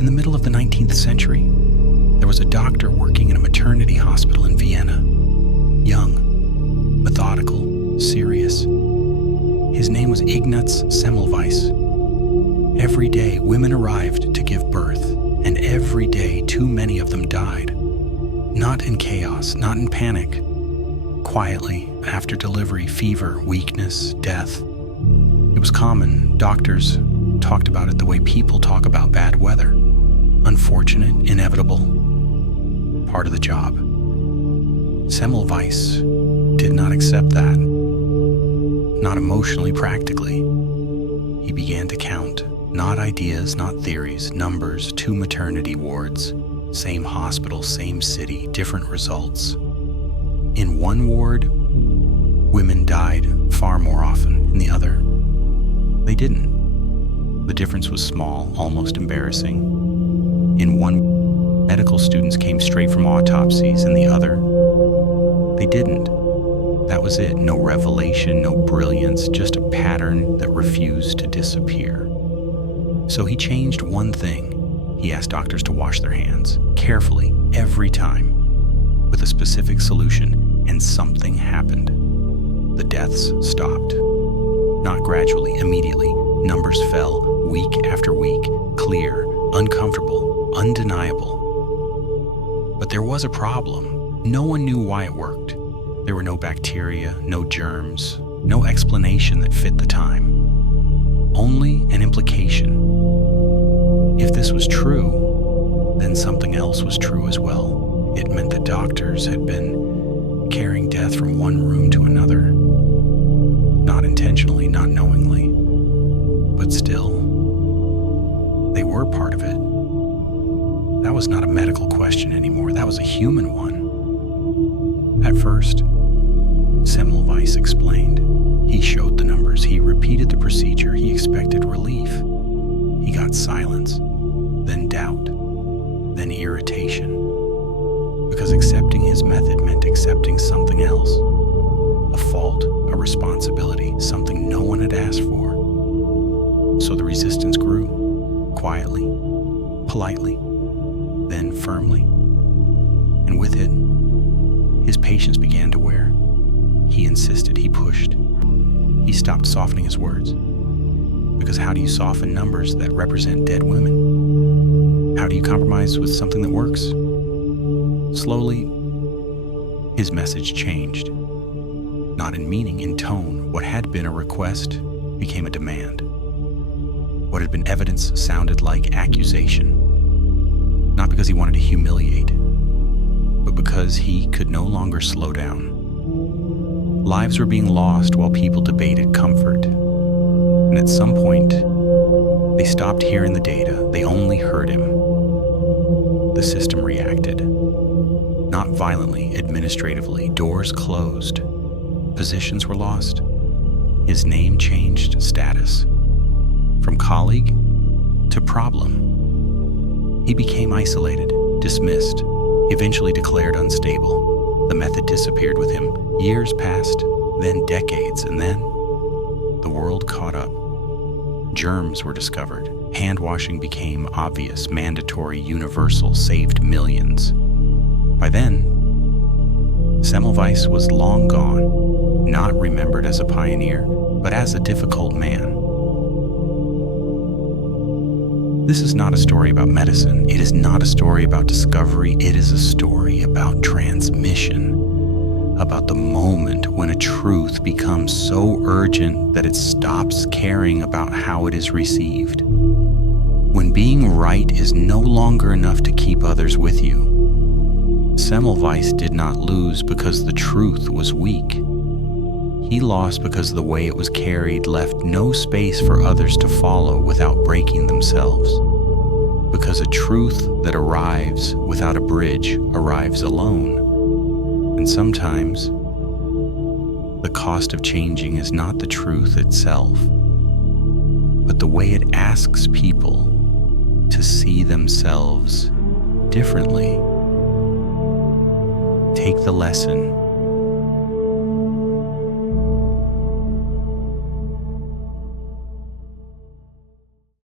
In the middle of the 19th century, there was a doctor working in a maternity hospital in Vienna. Young, methodical, serious. His name was Ignaz Semmelweis. Every day, women arrived to give birth, and every day, too many of them died. Not in chaos, not in panic. Quietly, after delivery, fever, weakness, death. It was common. Doctors talked about it the way people talk about bad weather. Unfortunate, inevitable, part of the job. Semmelweis did not accept that. Not emotionally, practically. He began to count. Not ideas, not theories, numbers, 2 maternity wards, same hospital, same city, different results. In one ward, women died far more often. In the other, they didn't. The difference was small, almost embarrassing. In one, medical students came straight from autopsies. In the other, they didn't. That was it. No revelation, no brilliance, just a pattern that refused to disappear. So he changed one thing. He asked doctors to wash their hands, carefully, every time, with a specific solution, and something happened. The deaths stopped. Not gradually, immediately. Numbers fell, week after week, clear, uncomfortable, undeniable. But there was a problem. No one knew why it worked. There were no bacteria, no germs, no explanation that fit the time. Only an implication. If this was true, then something else was true as well. It meant that doctors had been carrying death from one room to another. Not intentionally, not knowingly, but still, they were part of it. That was not a medical question anymore. That was a human one. At first, Semmelweis explained. He showed the numbers. He repeated the procedure. He expected relief. He got silence, then doubt, then irritation. Because accepting his method meant accepting something else. A fault, a responsibility, something no one had asked for. So the resistance grew, quietly, politely, then firmly. And with it, his patience began to wear. He insisted, he pushed. He stopped softening his words. Because how do you soften numbers that represent dead women? How do you compromise with something that works? Slowly, his message changed. Not in meaning, in tone. What had been a request became a demand. What had been evidence sounded like accusation. Not because he wanted to humiliate, but because he could no longer slow down. Lives were being lost while people debated comfort. And at some point, they stopped hearing the data. They only heard him. The system reacted. Not violently, administratively. Doors closed. Positions were lost. His name changed status. From colleague to problem. He became isolated, dismissed, eventually declared unstable. The method disappeared with him. Years passed, then decades, and then the world caught up. Germs were discovered. Hand washing became obvious, mandatory, universal, saved millions. By then, Semmelweis was long gone, not remembered as a pioneer, but as a difficult man. This is not a story about medicine. It is not a story about discovery. It is a story about transmission, about the moment when a truth becomes so urgent that it stops caring about how it is received. When being right is no longer enough to keep others with you. Semmelweis did not lose because the truth was weak. He lost because the way it was carried left no space for others to follow without breaking themselves. Because a truth that arrives without a bridge arrives alone. And sometimes, the cost of changing is not the truth itself, but the way it asks people to see themselves differently. Take the lesson